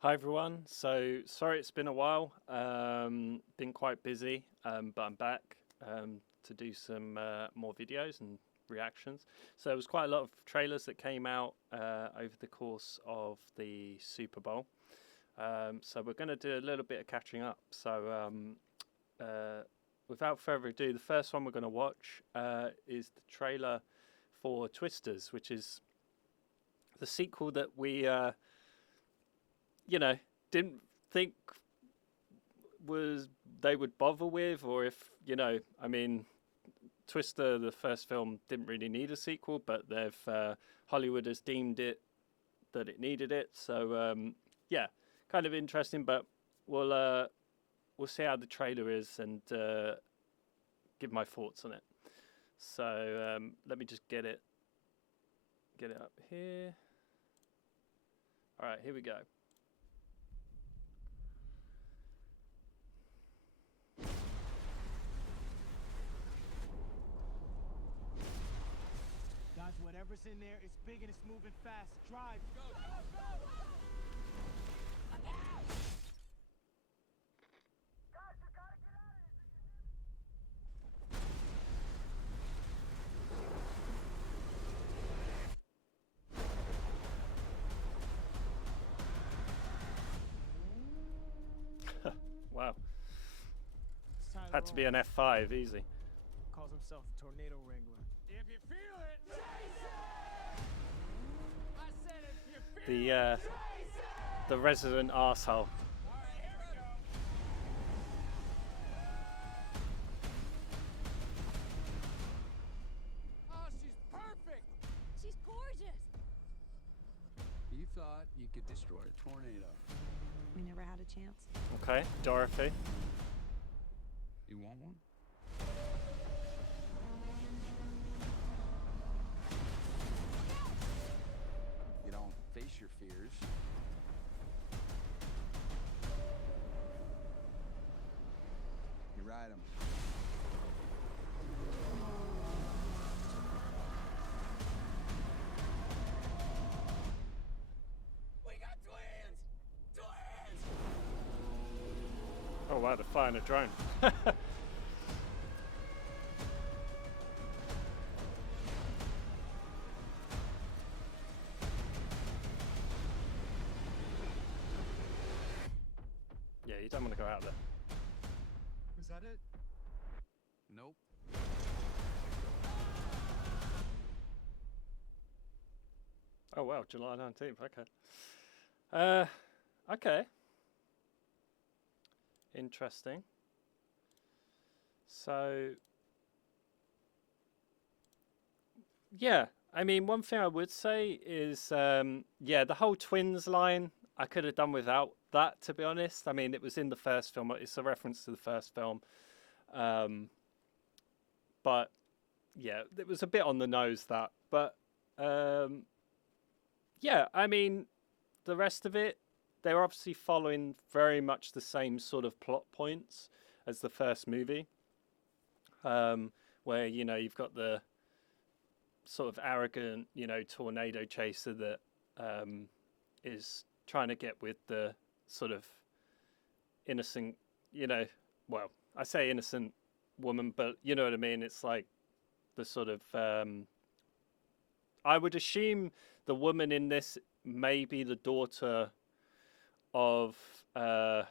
Hi everyone. So sorry it's been a while. Been quite busy, but I'm back to do some more videos and reactions. So there was quite a lot of trailers that came out over the course of the Super Bowl. So we're going to do a little bit of catching up. So uh, without further ado, the first one we're going to watch is the trailer for Twisters, which is the sequel that we you know, didn't think was they would bother with, or if I mean, Twister, the first film, didn't really need a sequel, but they've Hollywood has deemed it that it needed it. So yeah, kind of interesting, but we'll uh, we'll see how the trailer is and give my thoughts on it. So let me just get it up here. All right, here we go. Dodge whatever's in there. It's big and it's moving fast. Drive. Go. Wow, It's Tyler had to be an Owens. F5, easy. Calls himself the Tornado Wrangler. If you feel it, chase it! I said if you feel The it, the resident arsehole. All right, here we go. Oh, she's perfect. She's gorgeous. You thought you could destroy a tornado. We never had a chance. Okay, Dorothy. You want one? You don't face your fears. You ride them. We got twins. Twins. Oh wow, they're flying a drone. Yeah, you don't want to go out there. Is that it? Nope. Oh wow, July 19th. Okay. Okay. Interesting. So, yeah, I mean, one thing I would say is, yeah, the whole twins line, I could have done without that, to be honest. I mean, it was in the first film. It's a reference to the first film. Um, but yeah, it was a bit on the nose, that. But yeah, I mean, the rest of it, they're obviously following very much the same sort of plot points as the first movie, where you've got the sort of arrogant, tornado chaser that is trying to get with the sort of innocent, well, I say innocent woman, but you know what I mean. It's like the sort of I would assume the woman in this may be the daughter of I'm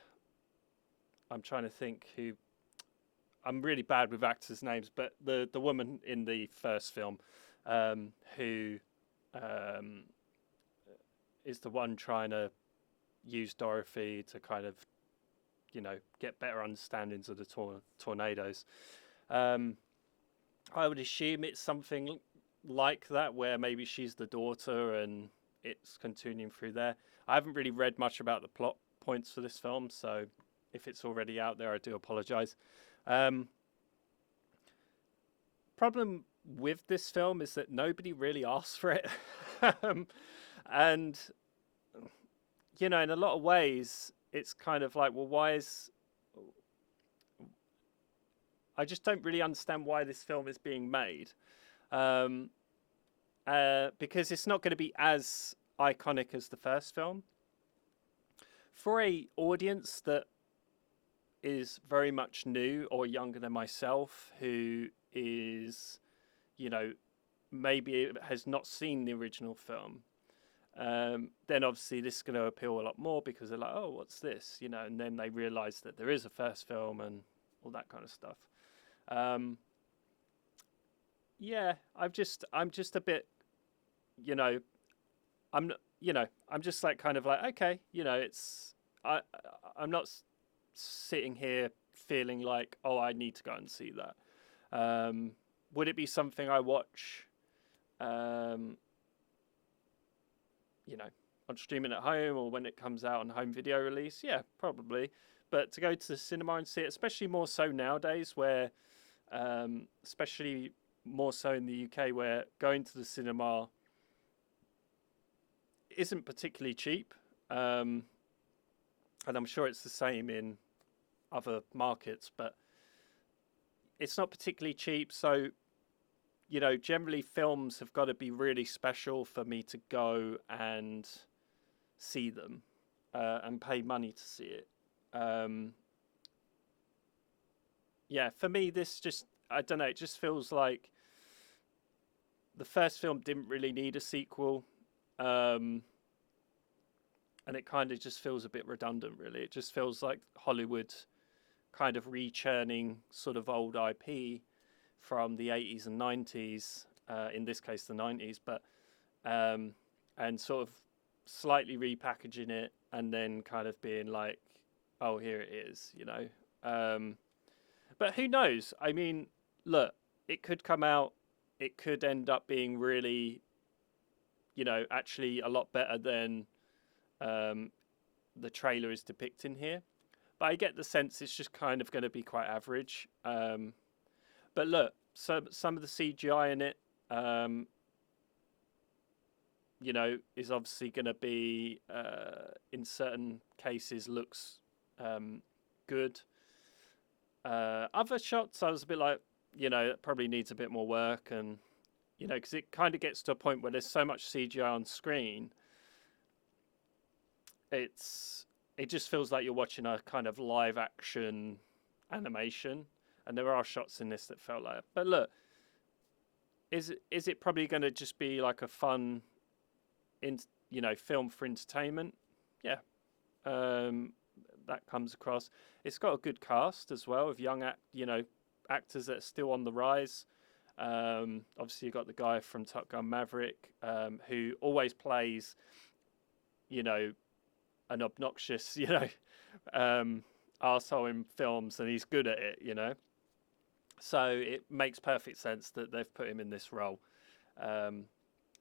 trying to think who. I'm really bad with actors' names, but the woman in the first film who um, is the one trying to use Dorothy to kind of get better understandings of the tornadoes. I would assume it's something like that, where maybe she's the daughter and it's continuing through there. I haven't really read much about the plot points for this film, so if it's already out there, I do apologize. Problem with this film is that nobody really asked for it. And, in a lot of ways, it's kind of like, well, why is. I just don't really understand why this film is being made. Because it's not going to be as iconic as the first film. for a audience that is very much new or younger than myself, who is, you know, maybe has not seen the original film, then obviously this is going to appeal a lot more because they're like, oh, what's this? You know, and then they realise that there is a first film and all that kind of stuff. Yeah, I'm just a bit, you know, I'm just like kind of like, okay, you know, I'm not sitting here feeling like, oh, I need to go and see that. Would it be something I watch, you know, on streaming at home or when it comes out on home video release? Yeah, probably. But to go to the cinema and see it, especially more so nowadays, where, especially more so in the UK, where going to the cinema isn't particularly cheap, and I'm sure it's the same in other markets, but it's not particularly cheap. So, you know, generally films have got to be really special for me to go and see them, and pay money to see it. Yeah, for me, this just, I don't know, it just feels like the first film didn't really need a sequel. And it kind of just feels a bit redundant, really. It just feels like Hollywood kind of rechurning sort of old IP from the 80s and 90s, in this case the 90s, but and sort of slightly repackaging it and then kind of being like, oh, here it is, you know. But who knows? I mean, look, it could come out, it could end up being really, you know, actually a lot better than the trailer is depicting here. But I get the sense it's just kind of going to be quite average. But look, some of the CGI in it, you know, is obviously going to be, in certain cases, looks good. Other shots, I was a bit like, you know, it probably needs a bit more work. And, you know, because it kind of gets to a point where there's so much CGI on screen, it just feels like you're watching a kind of live action animation. And there are shots in this that felt like it. But look, is it probably going to just be like a fun, you know, film for entertainment? Yeah, that comes across. It's got a good cast as well of young, you know, actors that are still on the rise. Obviously, you've got the guy from Top Gun Maverick, who always plays, you know, an obnoxious, you know, arsehole in films, and he's good at it, you know. So it makes perfect sense that they've put him in this role. And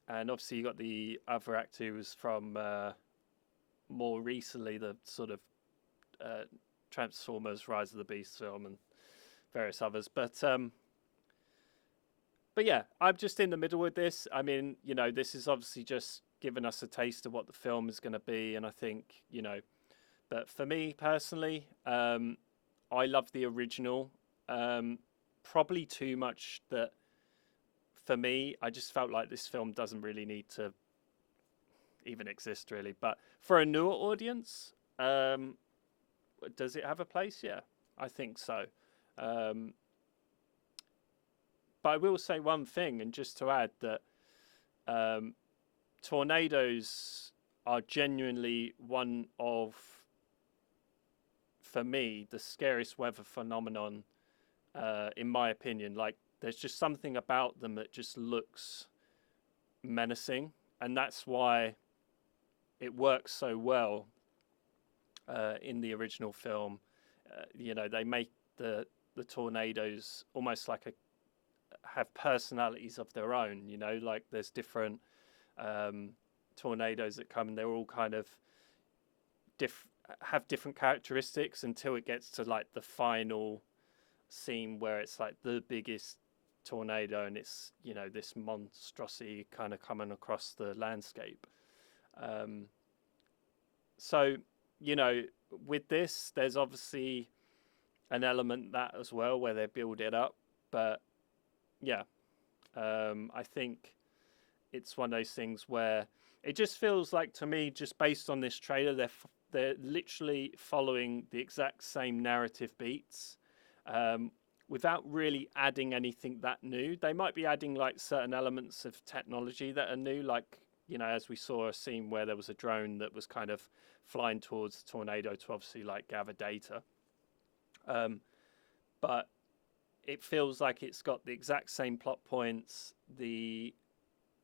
obviously you got the other actor who was from more recently the sort of Transformers Rise of the Beast film and various others. But yeah, I'm just in the middle with this. I mean, you know, this is obviously just giving us a taste of what the film is going to be. And I think, you know, but for me personally, I love the original. Probably too much that for me, I just felt like this film doesn't really need to even exist, really. But for a newer audience, does it have a place? Yeah, I think so. But I will say one thing, and just to add that tornadoes are genuinely one of, for me, the scariest weather phenomenon, in my opinion. Like, there's just something about them that just looks menacing, and that's why it works so well in the original film. You know, they make the tornadoes almost like have personalities of their own. You know, like there's different tornadoes that come, and they're all kind of have different characteristics until it gets to like the final scene where it's like the biggest tornado, and it's, you know, this monstrosity kind of coming across the landscape. So, you know, with this, there's obviously an element that as well where they build it up. But yeah, I think it's one of those things where it just feels like, to me, just based on this trailer, they're literally following the exact same narrative beats, without really adding anything that new. They might be adding like certain elements of technology that are new, like, you know, as we saw a scene where there was a drone that was kind of flying towards the tornado to obviously like gather data. But it feels like it's got the exact same plot points, the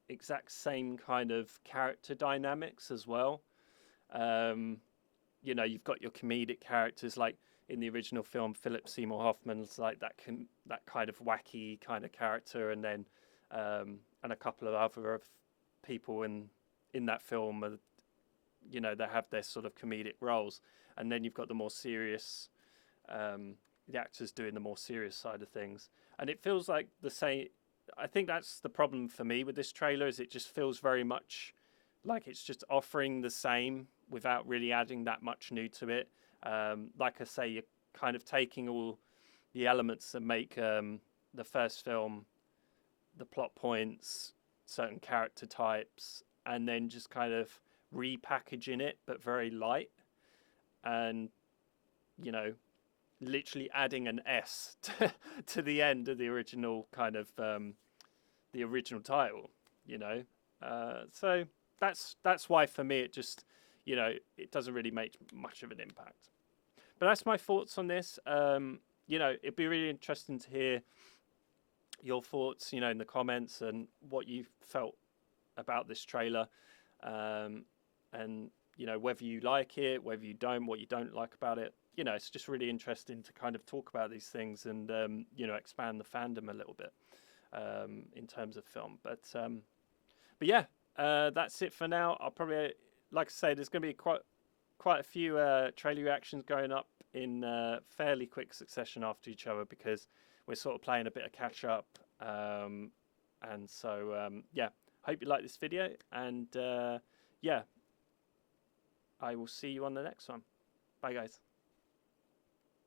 exact same kind of character dynamics as well. You know, you've got your comedic characters, like in the original film, Philip Seymour Hoffman's like that kind of wacky kind of character, and then and a couple of other people in that film are, you know, they have their sort of comedic roles, and then you've got the more serious, the actors doing the more serious side of things, and it feels like the same. I think that's the problem for me with this trailer, is it just feels very much like it's just offering the same without really adding that much new to it. Like I say, you're kind of taking all the elements that make the first film, the plot points, certain character types, and then just kind of repackaging it, but very light, and, you know, literally adding an S to the end of the original kind of the original title, you know. So that's why for me it just, you know, it doesn't really make much of an impact. But that's my thoughts on this. You know, it'd be really interesting to hear your thoughts, you know, in the comments, and what you felt about this trailer, and, you know, whether you like it, whether you don't, what you don't like about it. You know, it's just really interesting to kind of talk about these things and, you know, expand the fandom a little bit in terms of film. But yeah, that's it for now. I'll probably, like I say, there's going to be quite a few trailer reactions going up in fairly quick succession after each other, because we're sort of playing a bit of catch up. And so, yeah, hope you like this video, and yeah, I will see you on the next one. Bye, guys.